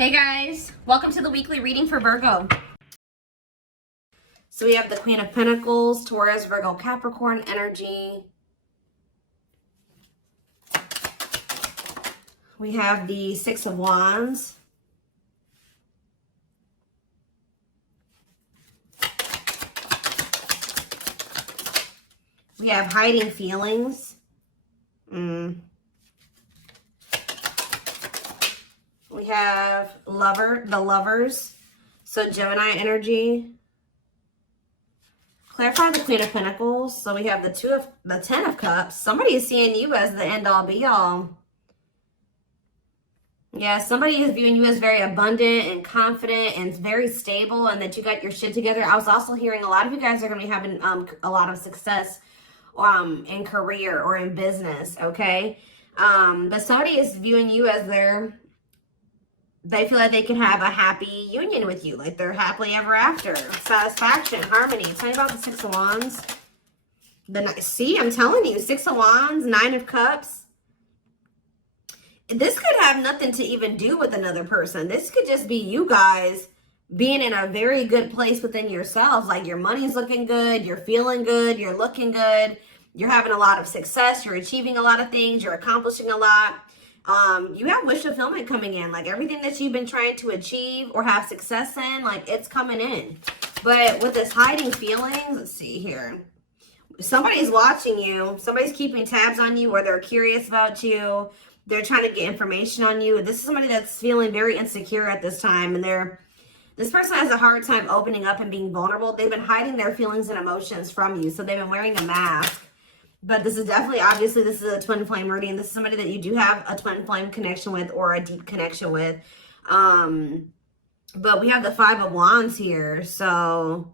Hey guys, welcome to the weekly reading for Virgo. So we have the Queen of Pentacles, Taurus, Virgo, Capricorn energy. We have the Six of Wands. We have hiding feelings. We have the lovers. So Gemini energy. Clarify the Queen of Pentacles. So we have the Ten of Cups. Somebody is seeing you as the end all be all. Yeah, somebody is viewing you as very abundant and confident and very stable, and that you got your shit together. I was also hearing a lot of you guys are going to be having a lot of success in career or in business, okay? But somebody is viewing you as they feel like they can have a happy union with you, like they're happily ever after, satisfaction, harmony. Tell me about the Six of Wands. See, I'm telling you, Six of Wands, Nine of Cups. This could have nothing to even do with another person. This could just be you guys being in a very good place within yourselves. Like your money's looking good, you're feeling good, you're looking good, you're having a lot of success, you're achieving a lot of things, you're accomplishing a lot. You have wish fulfillment coming in. Like everything that you've been trying to achieve or have success in, like it's coming in. But with this hiding feelings, let's see here. Somebody's watching you. Somebody's keeping tabs on you, or they're curious about you. They're trying to get information on you. This is somebody that's feeling very insecure at this time, and this person has a hard time opening up and being vulnerable. They've been hiding their feelings and emotions from you, so they've been wearing a mask. But this is definitely, obviously, this is a twin flame reading. This is somebody that you do have a twin flame connection with or a deep connection with. But we have the Five of Wands here. So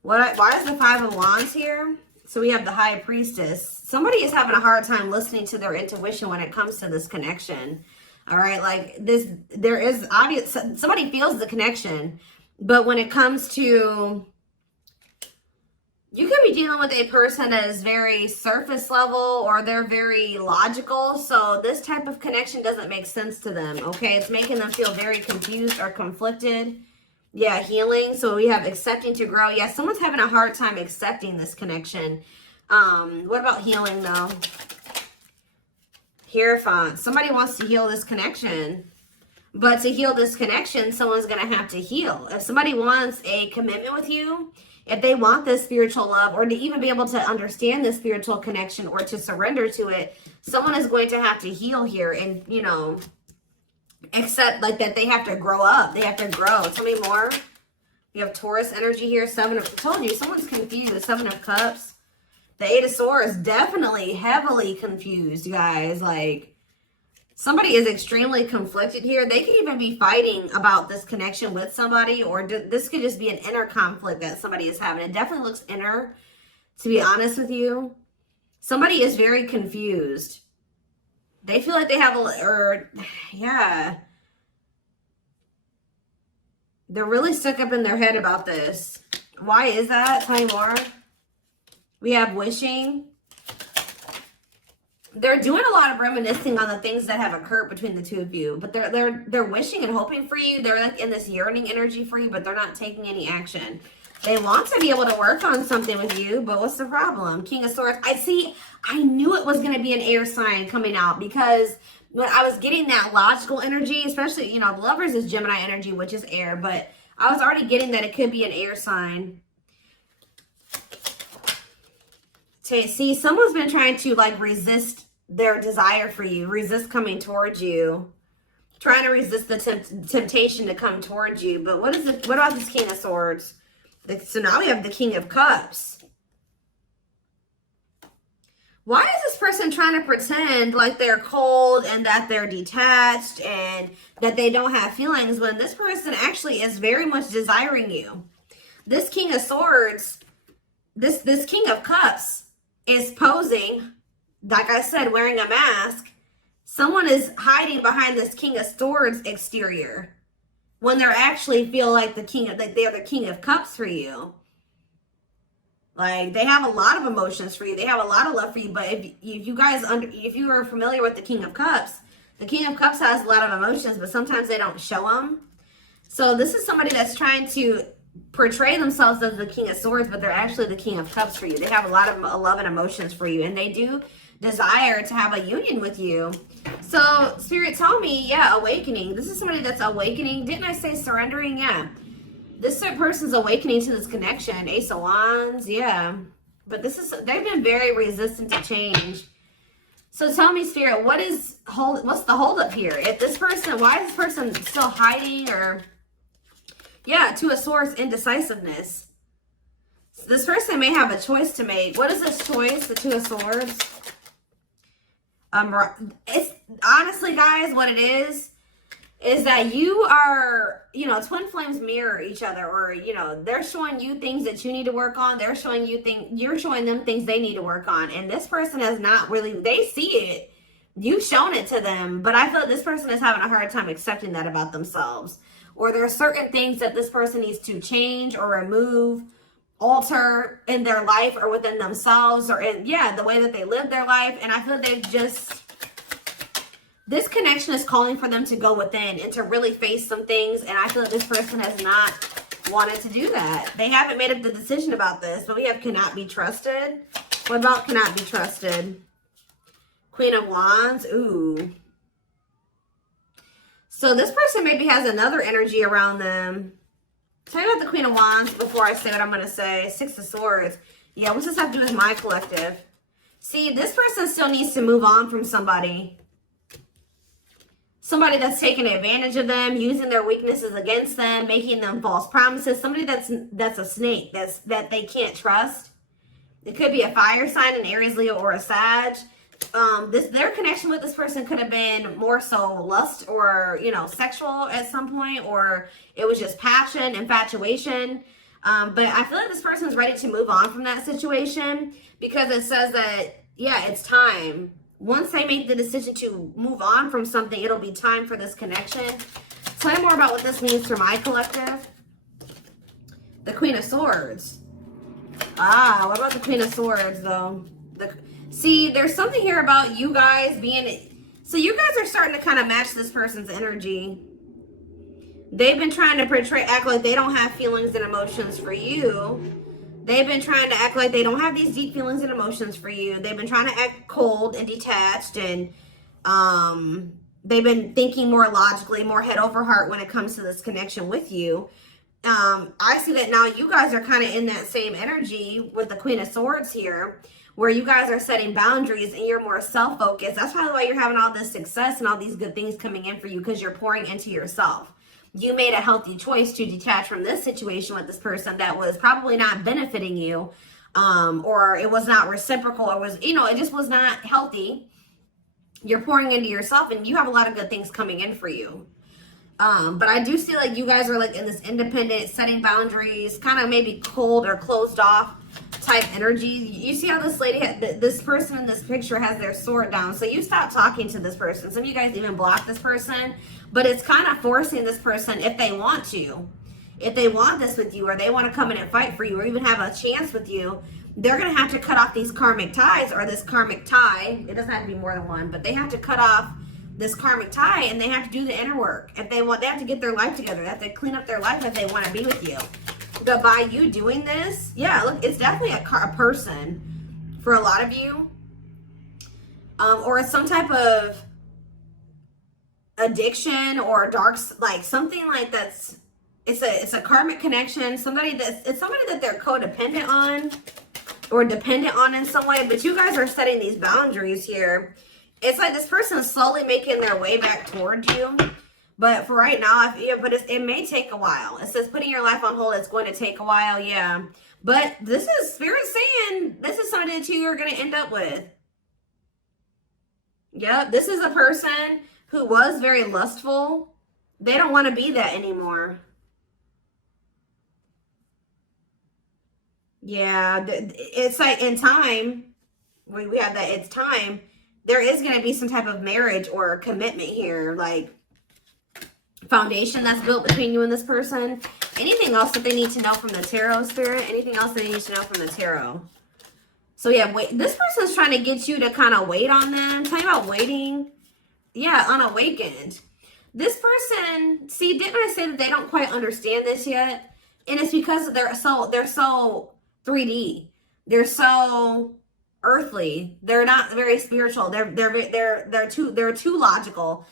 why is the Five of Wands here? So we have the High Priestess. Somebody is having a hard time listening to their intuition when it comes to this connection. All right, like there is obvious, somebody feels the connection. But when it comes to, you could be dealing with a person that is very surface level, or they're very logical. So this type of connection doesn't make sense to them, okay? It's making them feel very confused or conflicted. Yeah, healing. So we have accepting to grow. Yeah, someone's having a hard time accepting this connection. What about healing, though? Hierophant. Somebody wants to heal this connection. But to heal this connection, someone's going to have to heal. If somebody wants a commitment with you, if they want this spiritual love, or to even be able to understand this spiritual connection or to surrender to it, someone is going to have to heal here and, you know, accept like that they have to grow up. They have to grow. Tell me more. You have Taurus energy here. I told you, someone's confused. Seven of Cups. The Eight of Swords, definitely heavily confused, you guys. Like, somebody is extremely conflicted here. They could even be fighting about this connection with somebody, or this could just be an inner conflict that somebody is having. It definitely looks inner, to be honest with you. Somebody is very confused. They feel like they have yeah. They're really stuck up in their head about this. Why is that? Tell me more. We have wishing. They're doing a lot of reminiscing on the things that have occurred between the two of you, but they're wishing and hoping for you. They're like in this yearning energy for you, but they're not taking any action. They want to be able to work on something with you, but what's the problem? King of Swords. I knew it was going to be an air sign coming out, because when I was getting that logical energy, especially, you know, the Lovers is Gemini energy, which is air, but I was already getting that it could be an air sign. See, someone's been trying to like resist their desire for you, resist coming towards you, trying to resist the temptation to come towards you. But what about this King of Swords? So now we have the King of Cups. Why is this person trying to pretend like they're cold and that they're detached and that they don't have feelings, when this person actually is very much desiring you? This King of Swords, this King of Cups is posing, like I said, wearing a mask. Someone is hiding behind this King of Swords exterior when they're actually feel like they're the King of Cups for you. Like, they have a lot of emotions for you. They have a lot of love for you. But if you are familiar with the King of Cups, The King of Cups has a lot of emotions, but sometimes they don't show them. So this is somebody that's trying to portray themselves as the King of Swords, but they're actually the King of Cups for you. They have a lot of love and emotions for you, and they do desire to have a union with you. So Spirit told me, yeah, awakening. This is somebody that's awakening. Didn't I say surrendering? Yeah. This person's awakening to this connection. Ace of Wands, yeah. But they've been very resistant to change. So tell me, Spirit, what's the holdup here? If this person, why is this person still hiding? Or, yeah, Two of Swords, indecisiveness. So this person may have a choice to make. What is this choice? The Two of Swords. It's honestly, guys, what it is that you are, you know, twin flames mirror each other, or, you know, they're showing you things that you need to work on. They're showing you you're showing them things they need to work on. And this person has not really, they see it. You've shown it to them, but I feel like this person is having a hard time accepting that about themselves. Or there are certain things that this person needs to change or remove, alter in their life or within themselves, or in, yeah, the way that they live their life. And I feel like they've just, this connection is calling for them to go within and to really face some things. And I feel like this person has not wanted to do that. They haven't made up the decision about this, but we have cannot be trusted. What about cannot be trusted? Queen of Wands. Ooh. So this person maybe has another energy around them. Tell me about the Queen of Wands before I say what I'm going to say. Six of Swords. Yeah, what's this have to do with my collective? See, this person still needs to move on from somebody. Somebody that's taking advantage of them, using their weaknesses against them, making them false promises. Somebody that's a snake, that they can't trust. It could be a fire sign, an Aries, Leo, or a Sag. Their connection with this person could have been more so lust or, you know, sexual at some point, or it was just passion, infatuation. But I feel like this person's ready to move on from that situation, because it says that, yeah, it's time. Once they make the decision to move on from something, it'll be time for this connection. Tell me more about what this means for my collective. The Queen of Swords. Ah, what about the Queen of Swords, though? See, there's something here about you guys being... So you guys are starting to kind of match this person's energy. They've been trying to act like they don't have feelings and emotions for you. They've been trying to act like they don't have these deep feelings and emotions for you. They've been trying to act cold and detached, and they've been thinking more logically, more head over heart when it comes to this connection with you. I see that now you guys are kind of in that same energy with the Queen of Swords here, where you guys are setting boundaries and you're more self-focused. That's probably why you're having all this success and all these good things coming in for you, because you're pouring into yourself. You made a healthy choice to detach from this situation with this person that was probably not benefiting you, or it was not reciprocal, or was, you know, it just was not healthy. You're pouring into yourself, and you have a lot of good things coming in for you. But I do see like you guys are like in this independent, setting boundaries, kind of maybe cold or closed off type energy. You see how this lady, this person in this picture has their sword down. So you stop talking to this person. Some of you guys even block this person, but it's kind of forcing this person, if they want to, if they want this with you, or they want to come in and fight for you, or even have a chance with you, they're going to have to cut off these karmic ties, or this karmic tie. It doesn't have to be more than one, but they have to cut off this karmic tie, and they have to do the inner work. If they want, they have to get their life together. They have to clean up their life if they want to be with you. But by you doing this, yeah, look, it's definitely a person for a lot of you, or it's some type of addiction or dark, like something like that's, it's a karmic connection. It's somebody that they're codependent on or dependent on in some way. But you guys are setting these boundaries here. It's like this person is slowly making their way back towards you. But for right now, it may take a while. It says putting your life on hold, it's going to take a while, yeah. But this is Spirit saying this is somebody that you are going to end up with. Yep, this is a person who was very lustful. They don't want to be that anymore. Yeah, it's like in time, we have that it's time. There is going to be some type of marriage or commitment here, like foundation that's built between you and this person. Anything else that they need to know from the tarot, Spirit? Anything else they need to know from the tarot? So yeah, wait. This person's trying to get you to kind of wait on them. Tell me about waiting. Yeah, unawakened. This person, see, didn't I say that they don't quite understand this yet? And it's because they're so 3D. They're so earthly. They're not very spiritual. They're too logical.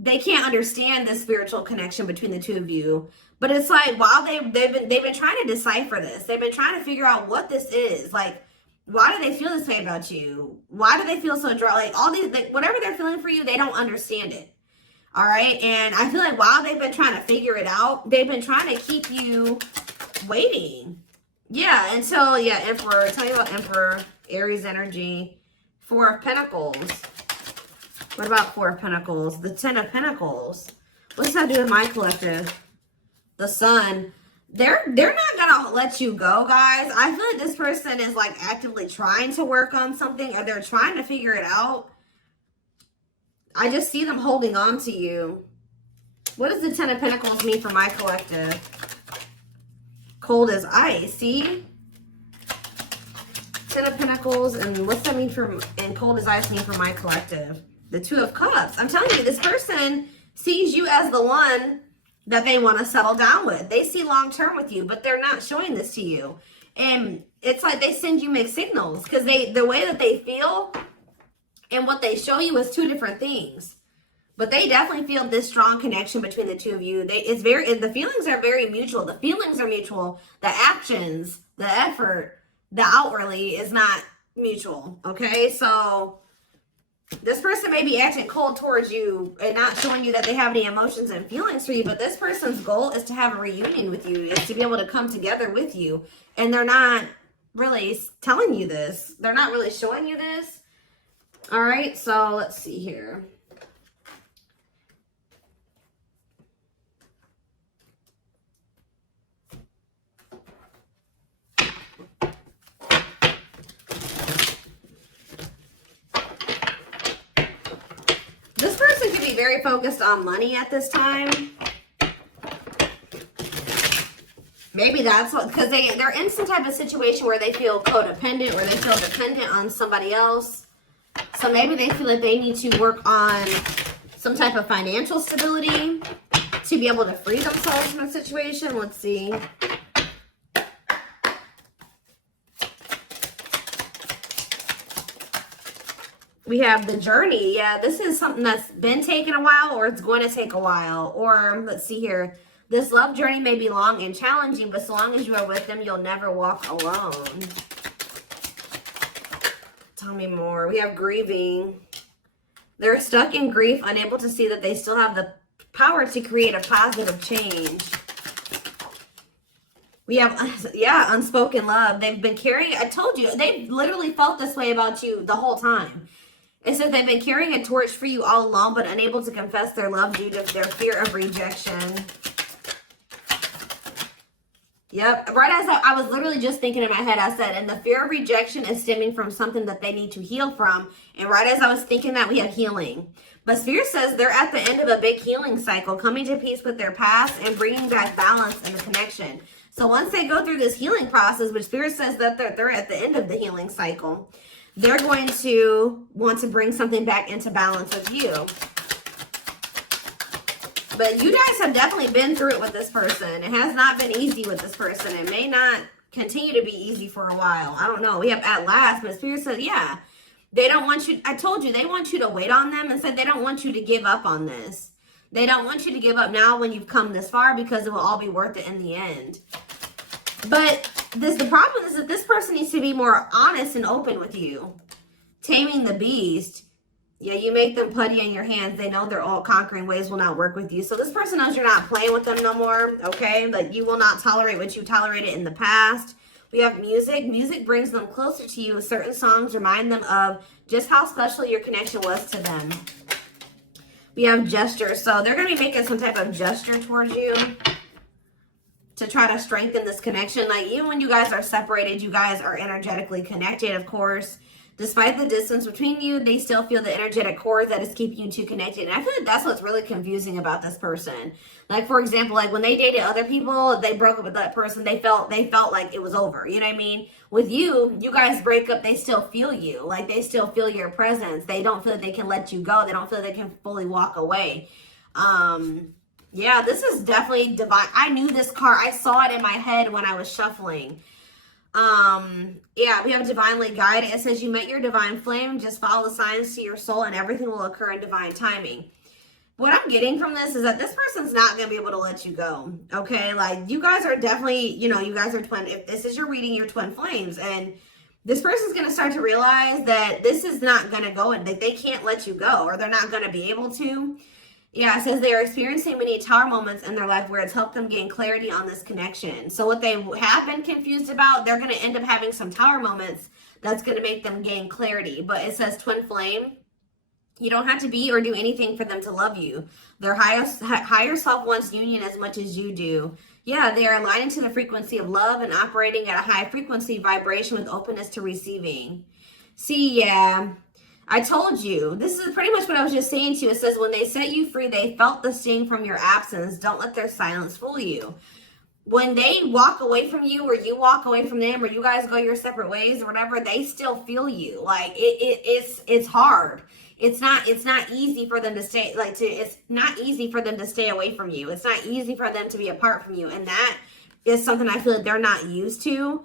They can't understand the spiritual connection between the two of you. But it's like, while they've been trying to decipher this. They've been trying to figure out what this is. Like, why do they feel this way about you? Why do they feel so dry? Like, all these, like, whatever they're feeling for you, they don't understand it. All right. And I feel like while they've been trying to figure it out, they've been trying to keep you waiting. Yeah. Until, yeah, Emperor. Tell you about Emperor, Aries energy, Four of Pentacles. What about Four of Pentacles? The Ten of Pentacles. What's that do with my collective? The Sun. They're not gonna let you go, guys. I feel like this person is like actively trying to work on something, or they're trying to figure it out. I just see them holding on to you. What does the Ten of Pentacles mean for my collective? Cold as ice. See? Ten of Pentacles, and what's that mean for, and cold as ice mean for my collective? The Two of Cups. I'm telling you, this person sees you as the one that they want to settle down with. They see long term with you, but they're not showing this to you. And it's like they send you mixed signals, because the way that they feel and what they show you is two different things. But they definitely feel this strong connection between the two of you. The feelings are very mutual. The feelings are mutual. The actions, the effort, the outwardly is not mutual. Okay, so this person may be acting cold towards you and not showing you that they have any emotions and feelings for you, but this person's goal is to have a reunion with you, is to be able to come together with you. And they're not really telling you this. They're not really showing you this. All right, so let's see here. This person could be very focused on money at this time. Maybe that's what, because they're in some type of situation where they feel codependent, or they feel dependent on somebody else. So maybe they feel like they need to work on some type of financial stability to be able to free themselves from a situation. Let's see. We have the journey. Yeah, this is something that's been taking a while, or it's going to take a while. Or let's see here. This love journey may be long and challenging, but so long as you are with them, you'll never walk alone. Tell me more. We have grieving. They're stuck in grief, unable to see that they still have the power to create a positive change. We have, yeah, unspoken love. They've been carrying, I told you, they've literally felt this way about you the whole time. It says they've been carrying a torch for you all along, but unable to confess their love due to their fear of rejection. Yep. Right as I was literally just thinking in my head, I said, and the fear of rejection is stemming from something that they need to heal from. And right as I was thinking that, we have healing. But Spirit says they're at the end of a big healing cycle, coming to peace with their past and bringing back balance and the connection. So once they go through this healing process, which Spirit says that they're at the end of the healing cycle, they're going to want to bring something back into balance with you. But you guys have definitely been through it with this person. It has not been easy with this person. It may not continue to be easy for a while. I don't know. We have at last, but Spirit said, yeah, they don't want you. I told you, they want you to wait on them, and said they don't want you to give up on this. They don't want you to give up now when you've come this far, because it will all be worth it in the end. But the problem is that this person needs to be more honest and open with you. Taming the beast. Yeah, you make them putty in your hands. They know their all-conquering ways will not work with you. So this person knows you're not playing with them no more, okay? Like, you will not tolerate what you tolerated in the past. We have music. Music brings them closer to you. Certain songs remind them of just how special your connection was to them. We have gestures. So they're going to be making some type of gesture towards you to try to strengthen this connection. Like, even when you guys are separated, you guys are energetically connected, of course. Despite the distance between you, they still feel the energetic cord that is keeping you two connected. And I feel like that's what's really confusing about this person. Like, for example, like when they dated other people, they broke up with that person, they felt like it was over. You know what I mean? With you, you guys break up, they still feel you. Like, they still feel your presence. They don't feel that they can let you go. They don't feel they can fully walk away. Yeah, this is definitely divine. I knew this card. I saw it in my head when I was shuffling. Yeah, we have divinely guided. It says you met your divine flame. Just follow the signs to your soul and everything will occur in divine timing. What I'm getting from this is that this person's not going to be able to let you go. Okay. Like, you guys are definitely, you know, you guys are twin. If this is your reading, you're twin flames, and this person's going to start to realize that this is not going to go, and that they can't let you go, or they're not going to be able to. Yeah, it says they are experiencing many tower moments in their life where it's helped them gain clarity on this connection. So what they have been confused about, they're going to end up having some tower moments that's going to make them gain clarity. But it says twin flame. You don't have to be or do anything for them to love you. Their higher self wants union as much as you do. Yeah, they are aligning to the frequency of love and operating at a high frequency vibration with openness to receiving. See, yeah. I told you, this is pretty much what I was just saying to you. It says, when they set you free, they felt the sting from your absence. Don't let their silence fool you. When they walk away from you, or you walk away from them, or you guys go your separate ways or whatever, they still feel you. Like, it's hard. It's not easy for them to stay, it's not easy for them to stay away from you. It's not easy for them to be apart from you. And that is something I feel like they're not used to.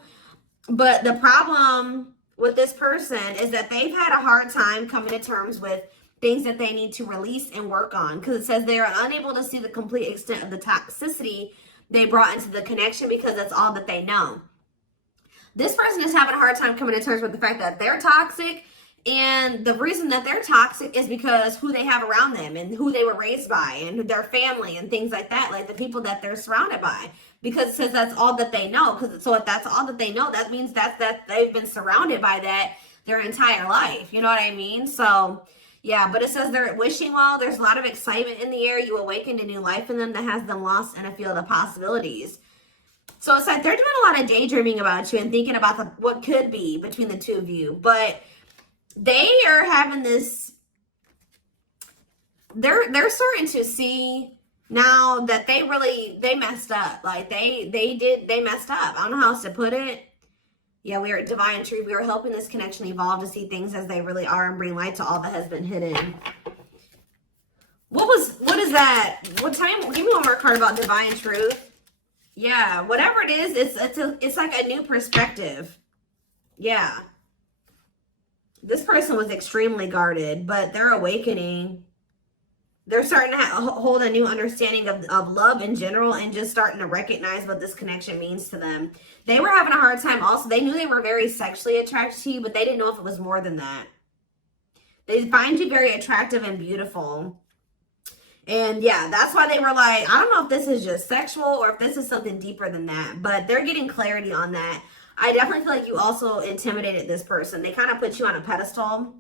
But the problem with this person is that they've had a hard time coming to terms with things that they need to release and work on, because it says they are unable to see the complete extent of the toxicity they brought into the connection because that's all that they know. This person is having a hard time coming to terms with the fact that they're toxic, and the reason that they're toxic is because who they have around them and who they were raised by and their family and things like that, like the people that they're surrounded by. Because it says that's all that they know. So if that's all that they know, that means that they've been surrounded by that their entire life. You know what I mean? So, yeah, but it says they're wishing well. There's a lot of excitement in the air. You awakened a new life in them that has them lost in a field of possibilities. So it's like they're doing a lot of daydreaming about you and thinking about what could be between the two of you. But they are having this, they're starting to see now that they messed up. Like they messed up. I don't know how else to put it. Yeah, we are at divine truth. We are helping this connection evolve to see things as they really are and bring light to all that has been hidden. What is that? What time? Give me one more card about divine truth. Yeah, whatever it is, it's like a new perspective. Yeah. This person was extremely guarded, but they're awakening. They're starting to hold a new understanding of love in general, and just starting to recognize what this connection means to them. They were having a hard time also. They knew they were very sexually attracted to you, but they didn't know if it was more than that. They find you very attractive and beautiful. And yeah, that's why they were like, I don't know if this is just sexual or if this is something deeper than that. But they're getting clarity on that. I definitely feel like you also intimidated this person. They kind of put you on a pedestal.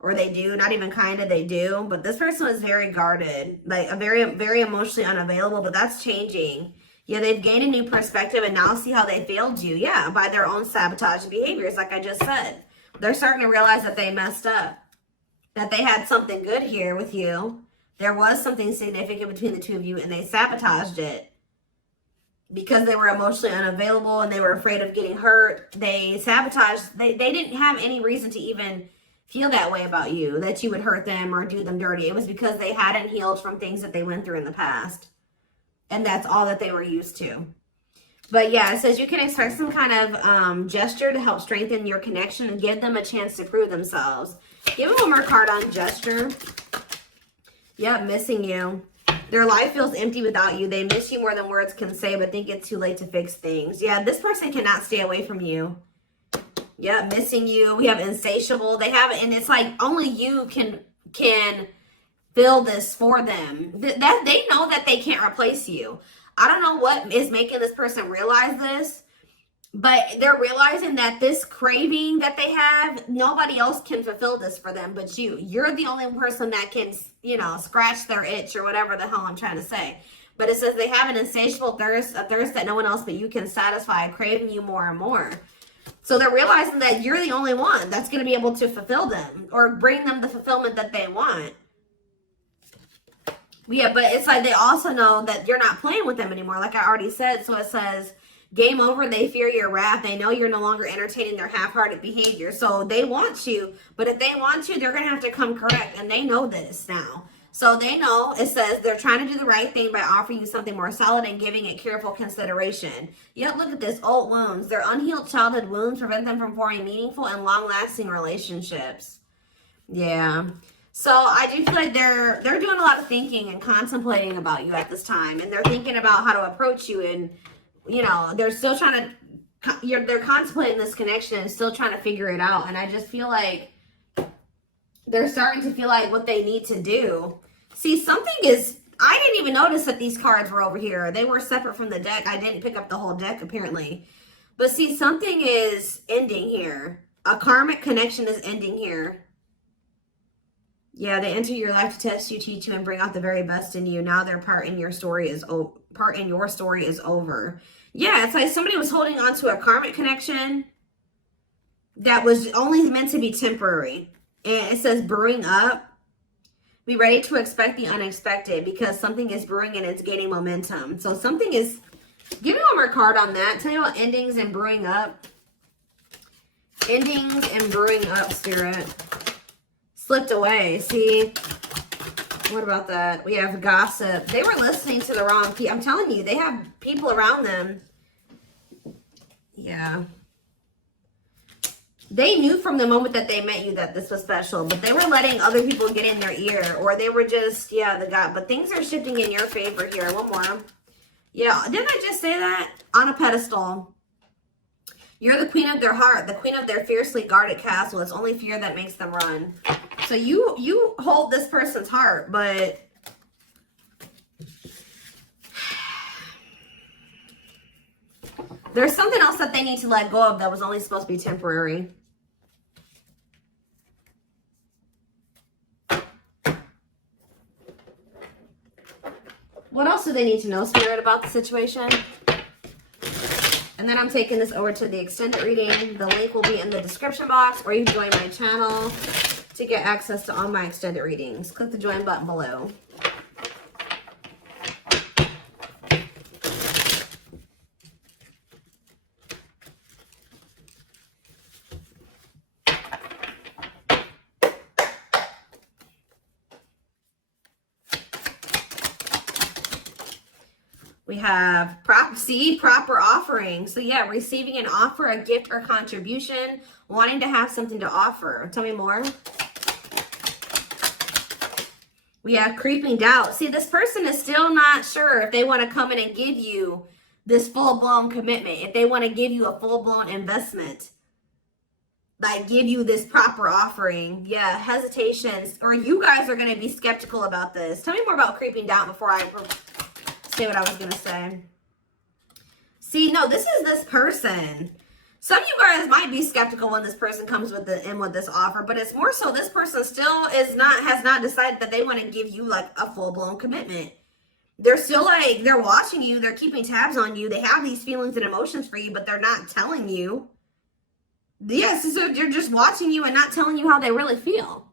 Or they do, not even kind of, they do. But this person was very guarded, like a very emotionally unavailable, but that's changing. Yeah, they've gained a new perspective, and now see how they failed you. Yeah, by their own sabotage behaviors, like I just said. They're starting to realize that they messed up, that they had something good here with you. There was something significant between the two of you, and they sabotaged it. Because they were emotionally unavailable and they were afraid of getting hurt, they sabotaged. They didn't have any reason to even feel that way about you, that you would hurt them or do them dirty. It was because they hadn't healed from things that they went through in the past. And that's all that they were used to. But yeah, it says you can expect some kind of gesture to help strengthen your connection and give them a chance to prove themselves. Give me one more card on gesture. Yep, missing you. Their life feels empty without you. They miss you more than words can say, but think it's too late to fix things. Yeah, this person cannot stay away from you. Yeah, missing you. We have insatiable. They have it, and it's like only you can fill this for them. That they know that they can't replace you. I don't know what is making this person realize this, but they're realizing that this craving that they have, nobody else can fulfill this for them but you. You're the only person that can, you know, scratch their itch or whatever the hell I'm trying to say. But it says they have an insatiable thirst, a thirst that no one else but you can satisfy, craving you more and more. So they're realizing that you're the only one that's going to be able to fulfill them or bring them the fulfillment that they want. Yeah, but it's like they also know that you're not playing with them anymore, like I already said. So it says, game over, they fear your wrath. They know you're no longer entertaining their half-hearted behavior. So they want you, but if they want you, they're going to have to come correct. And they know this now. So they know, it says, they're trying to do the right thing by offering you something more solid and giving it careful consideration. Yet look at this, old wounds. Their unhealed childhood wounds prevent them from forming meaningful and long-lasting relationships. Yeah. So I do feel like they're doing a lot of thinking and contemplating about you at this time. And they're thinking about how to approach you. And, you know, they're still trying to, they're contemplating this connection and still trying to figure it out. And I just feel like they're starting to feel like what they need to do. See, something is, I didn't even notice that these cards were over here. They were separate from the deck. I didn't pick up the whole deck, apparently. But see, something is ending here. A karmic connection is ending here. Yeah, they enter your life to test you, teach you, and bring out the very best in you. Now their part in your story is over. Yeah, it's like somebody was holding on to a karmic connection that was only meant to be temporary. And it says brewing up. Be ready to expect the unexpected because something is brewing and it's gaining momentum. So something is, give me one more card on that. Tell me about endings and brewing up. Endings and brewing up, Spirit. Slipped away. See, what about that? We have gossip. They were listening to the wrong people. I'm telling you, they have people around them. Yeah. They knew from the moment that they met you that this was special, but they were letting other people get in their ear, or they were just, yeah, the God. But things are shifting in your favor here. One more. Yeah, didn't I just say that? On a pedestal. You're the queen of their heart, the queen of their fiercely guarded castle. It's only fear that makes them run. So you hold this person's heart, but there's something else that they need to let go of that was only supposed to be temporary. What else do they need to know, Spirit, about the situation? And then I'm taking this over to the extended reading. The link will be in the description box, or you can join my channel to get access to all my extended readings. Click the join button below. We have proper offering. So yeah, receiving an offer, a gift, or contribution, wanting to have something to offer. Tell me more. We have creeping doubt. See, this person is still not sure if they want to come in and give you this full-blown commitment, if they want to give you a full-blown investment, like give you this proper offering. Yeah, hesitations, or you guys are going to be skeptical about this. Tell me more about creeping doubt before I say what I was going to say. See, no, this is this person. Some of you guys might be skeptical when this person comes with this offer, but it's more so this person still has not decided that they want to give you like a full-blown commitment. They're still like, they're watching you, they're keeping tabs on you, they have these feelings and emotions for you, but they're not telling you. Yes, so they're just watching you and not telling you how they really feel.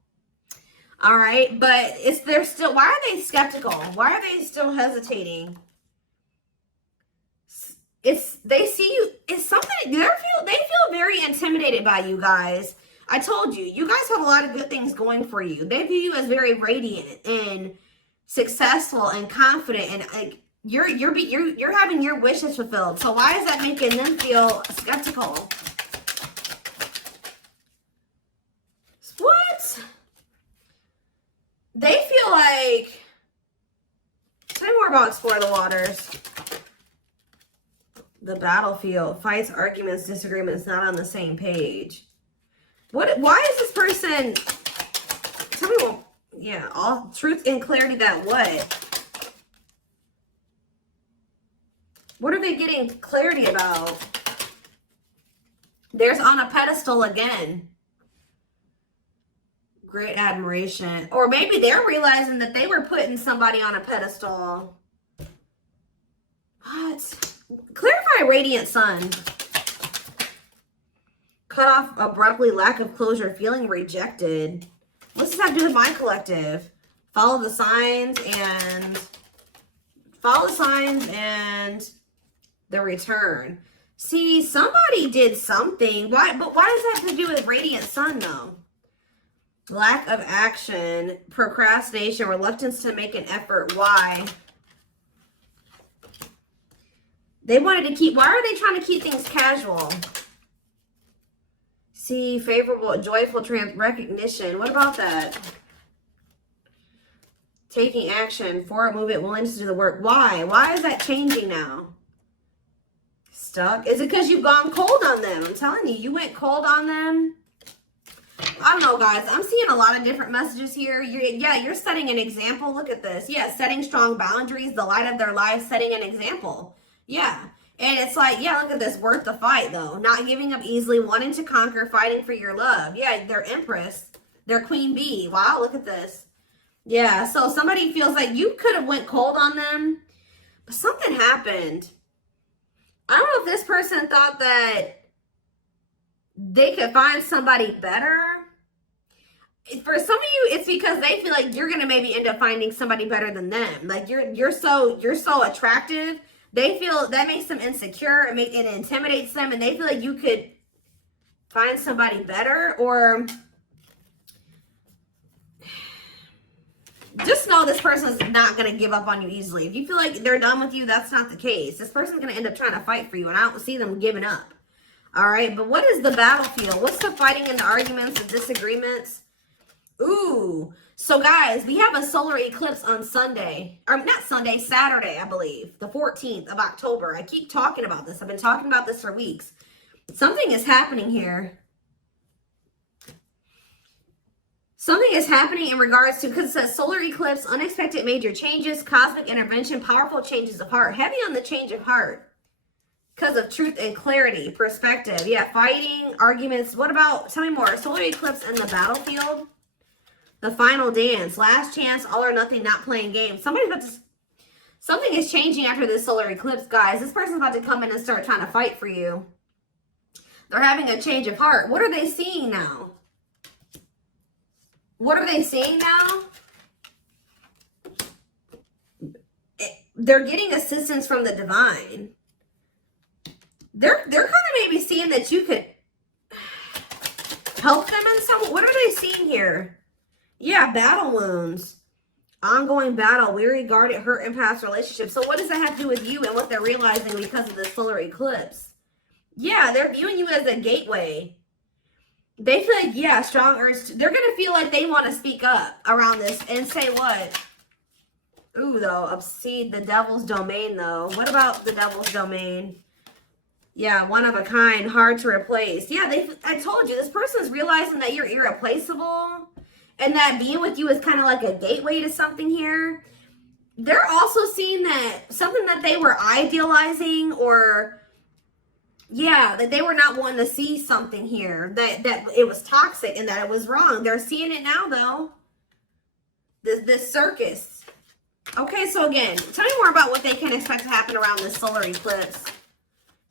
All right, but they're still, why are they skeptical? Why are they still hesitating? They see you, it's something, they feel very intimidated by you guys. I told you, you guys have a lot of good things going for you. They view you as very radiant and successful and confident, and like you're having your wishes fulfilled. So why is that making them feel skeptical? What? They feel like, tell me more about Explore the Waters. The battlefield, fights, arguments, disagreements, not on the same page. Why is this person, tell me what, yeah, all truth and clarity that what? What are they getting clarity about? There's on a pedestal again. Great admiration. Or maybe they're realizing that they were putting somebody on a pedestal. What? Clarify radiant sun. Cut off abruptly, lack of closure, feeling rejected. What's this have to do with my collective? Follow the signs and the return. See, somebody did something. Why? But why does that have to do with radiant sun though? Lack of action, procrastination, reluctance to make an effort. Why? They wanted to keep, why are they trying to keep things casual? See, favorable, joyful recognition. What about that? Taking action, forward movement, willingness to do the work. Why? Why is that changing now? Stuck? Is it because you've gone cold on them? I'm telling you, you went cold on them. I don't know, guys. I'm seeing a lot of different messages here. You're setting an example. Look at this. Yeah, setting strong boundaries, the light of their life, setting an example. Yeah. And it's like, yeah, look at this. Worth the fight, though. Not giving up easily, wanting to conquer, fighting for your love. Yeah, they're Empress. They're Queen Bee. Wow, look at this. Yeah, so somebody feels like you could have went cold on them, but something happened. I don't know if this person thought that they could find somebody better. For some of you, it's because they feel like you're gonna maybe end up finding somebody better than them. Like you're so attractive. They feel that makes them insecure. It intimidates them, and they feel like you could find somebody better. Or just know this person's not gonna give up on you easily. If you feel like they're done with you, that's not the case. This person's gonna end up trying to fight for you, and I don't see them giving up. All right, but what is the battlefield? What's the fighting and the arguments and disagreements? Ooh, so guys, we have a solar eclipse on Sunday, or not Sunday, Saturday, I believe, the 14th of October. I keep talking about this. I've been talking about this for weeks. Something is happening here. Something is happening in regards to, because it says solar eclipse, unexpected major changes, cosmic intervention, powerful changes of heart. Heavy on the change of heart. Because of truth and clarity, perspective. Yeah, fighting, arguments. What about, tell me more. Solar eclipse and the battlefield. The final dance. Last chance, all or nothing, not playing games. Somebody's about to, something is changing after this solar eclipse, guys. This person's about to come in and start trying to fight for you. They're having a change of heart. What are they seeing now? What are they seeing now? They're getting assistance from the divine. They're kind of maybe seeing that you could help them in some. What are they seeing here? Yeah, battle wounds. Ongoing battle, weary, guarded, hurt, and past relationships. So what does that have to do with you and what they're realizing because of the solar eclipse? Yeah, they're viewing you as a gateway. They feel like, yeah, strong urge. They're going to feel like they want to speak up around this and say what? Ooh, though, obsede, the devil's domain, though. What about the devil's domain? Yeah, one of a kind, hard to replace. Yeah, I told you, this person's realizing that you're irreplaceable and that being with you is kind of like a gateway to something here. They're also seeing that something that they were idealizing, or yeah, that they were not wanting to see something here, that it was toxic and that it was wrong. They're seeing it now, though. This circus. Okay, so again, tell me more about what they can expect to happen around this solar eclipse.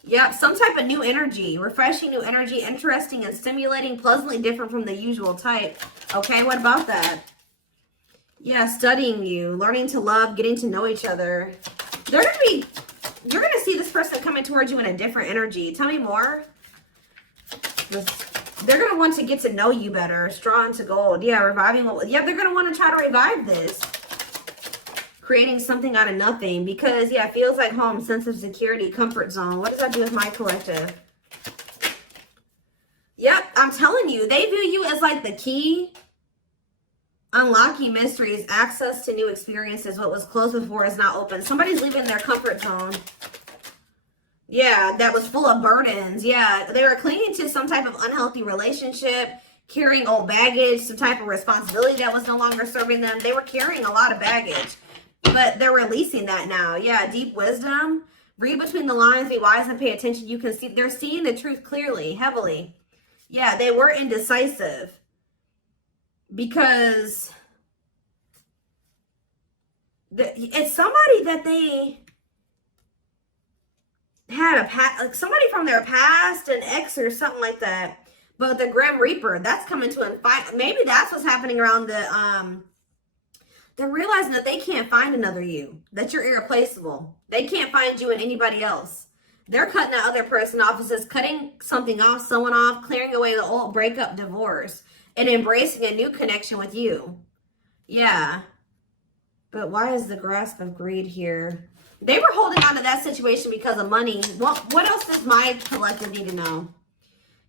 Yep, some type of new energy, refreshing new energy, interesting and stimulating, pleasantly different from the usual type. Okay, what about that? Yeah, studying you, learning to love, getting to know each other. You're going to see this person coming towards you in a different energy. Tell me more. They're going to want to get to know you better. Straw into gold. Yeah, reviving. Yeah, they're going to want to try to revive this. Creating something out of nothing, because yeah, it feels like home, sense of security, comfort zone. What does that do with my collective? Yep, I'm telling you, they view you as like the key. Unlocking mysteries, access to new experiences. What was closed before is now open. Somebody's leaving their comfort zone. Yeah, that was full of burdens. Yeah, they were clinging to some type of unhealthy relationship, carrying old baggage, some type of responsibility that was no longer serving them. They were carrying a lot of baggage. But they're releasing that now. Yeah, deep wisdom. Read between the lines, be wise and pay attention. You can see, they're seeing the truth clearly, heavily. Yeah, they were indecisive. Because it's somebody that they had like somebody from their past, an ex or something like that. But the Grim Reaper, that's coming to maybe that's what's happening around they're realizing that they can't find another you, that you're irreplaceable. They can't find you in anybody else. They're cutting that other person off. It says cutting something off, someone off, clearing away the old breakup, divorce, and embracing a new connection with you. Yeah. But why is the grasp of greed here? They were holding on to that situation because of money. What else does my collective need to know?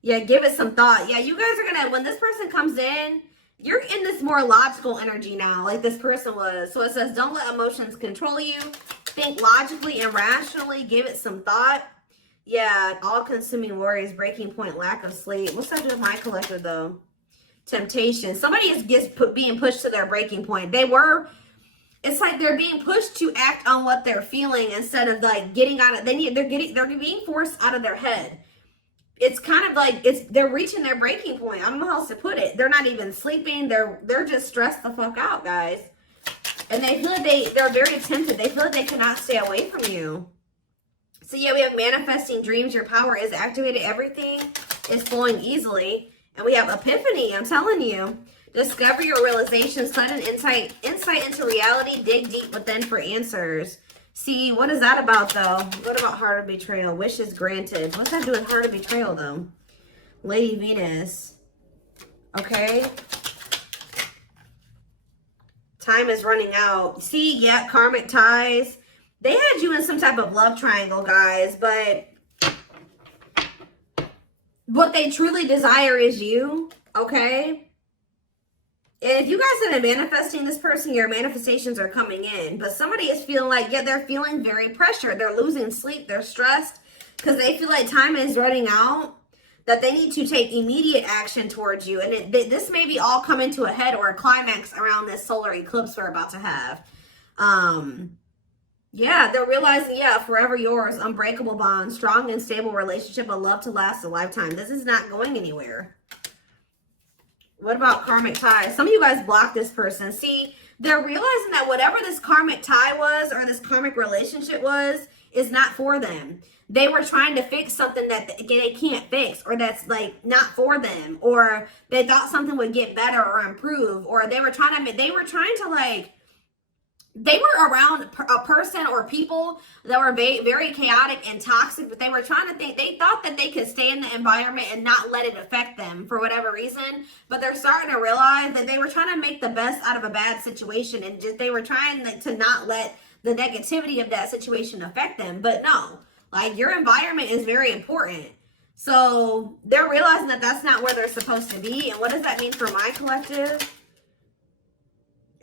Yeah, give it some thought. Yeah, you guys are going to, when this person comes in, you're in this more logical energy now, like this person was. So it says, don't let emotions control you. Think logically and rationally. Give it some thought. Yeah, all-consuming worries, breaking point, lack of sleep. What's that do with my collective, though? Temptation. Somebody is being pushed to their breaking point. It's like they're being pushed to act on what they're feeling instead of like getting out of. They're being forced out of their head. It's kind of like they're reaching their breaking point. I don't know how else to put it. They're not even sleeping. They're just stressed the fuck out, guys. And they feel like they're very tempted. They feel like they cannot stay away from you. So yeah, we have manifesting dreams. Your power is activated. Everything is flowing easily. And we have epiphany. I'm telling you. Discover your realizations. Sudden insight into reality. Dig deep within for answers. See, what is that about, though? What about heart of betrayal? Wishes granted. What's that do with heart of betrayal, though? Lady Venus. Okay. Time is running out. See, yeah, karmic ties. They had you in some type of love triangle, guys, but what they truly desire is you, okay? And if you guys have been manifesting this person, your manifestations are coming in. But somebody is feeling like, yeah, they're feeling very pressured. They're losing sleep. They're stressed because they feel like time is running out, that they need to take immediate action towards you. And this may be all coming to a head or a climax around this solar eclipse we're about to have. Yeah, they're realizing, yeah, forever yours, unbreakable bond, strong and stable relationship, a love to last a lifetime. This is not going anywhere. What about karmic ties? Some of you guys blocked this person. See, they're realizing that whatever this karmic tie was or this karmic relationship was is not for them. They were trying to fix something that they can't fix, or that's like not for them, or they thought something would get better or improve, or they were trying to like, they were around a person or people that were very chaotic and toxic, but they were trying to they thought that they could stay in the environment and not let it affect them for whatever reason. But they're starting to realize that they were trying to make the best out of a bad situation, and they were trying to not let the negativity of that situation affect them. But no, like, your environment is very important. So they're realizing that that's not where they're supposed to be. And what does that mean for my collective?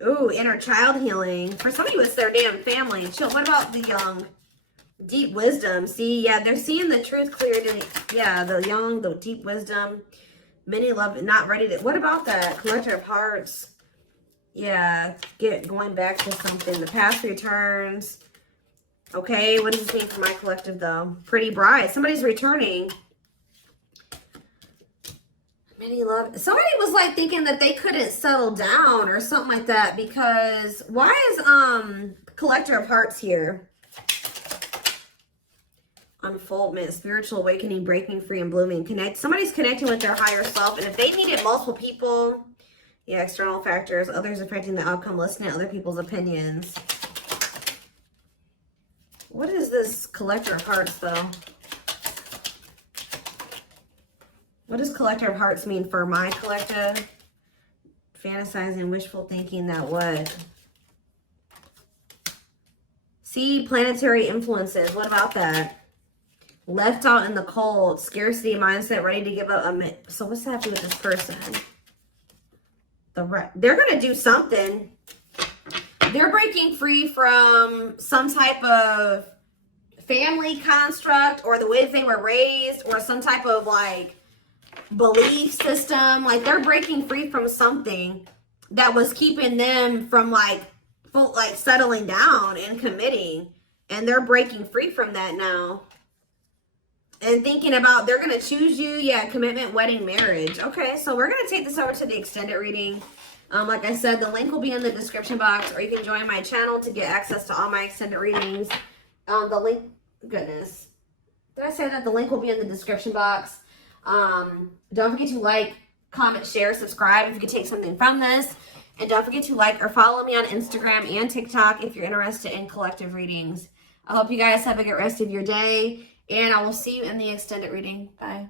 Ooh, inner child healing. For some of you, it's their damn family. Chill. What about the young? Deep wisdom. See, yeah, they're seeing the truth cleared. Yeah, the young, the deep wisdom. Many love, not ready to. What about that? Collector of hearts. Yeah, going back to something. The past returns. Okay, what does this mean for my collective, though? Pretty bride. Somebody's returning. Many love. Somebody was like thinking that they couldn't settle down or something like that, because why is collector of hearts here? Unfoldment, spiritual awakening, breaking free and blooming. Somebody's connecting with their higher self, and if they needed multiple people, yeah, external factors, others affecting the outcome, listening to other people's opinions. What is this collector of hearts, though? What does collector of hearts mean for my collective? Fantasizing, wishful thinking, that what? See, planetary influences. What about that? Left out in the cold, scarcity mindset, ready to give up. So what's that have to do with this person? They're going to do something. They're breaking free from some type of family construct, or the way that they were raised, or some type of like belief system. Like, they're breaking free from something that was keeping them from like settling down and committing, and they're breaking free from that now and thinking about they're going to choose you. Yeah, commitment, wedding, marriage. Okay, so we're going to take this over to the extended reading. Like I said, the link will be in the description box, or you can join my channel to get access to all my extended readings. The link, goodness, did I say that? The link will be in the description box. Don't forget to like, comment, share, subscribe if you could take something from this. And don't forget to like or follow me on Instagram and TikTok if you're interested in collective readings. I hope you guys have a good rest of your day, and I will see you in the extended reading. Bye.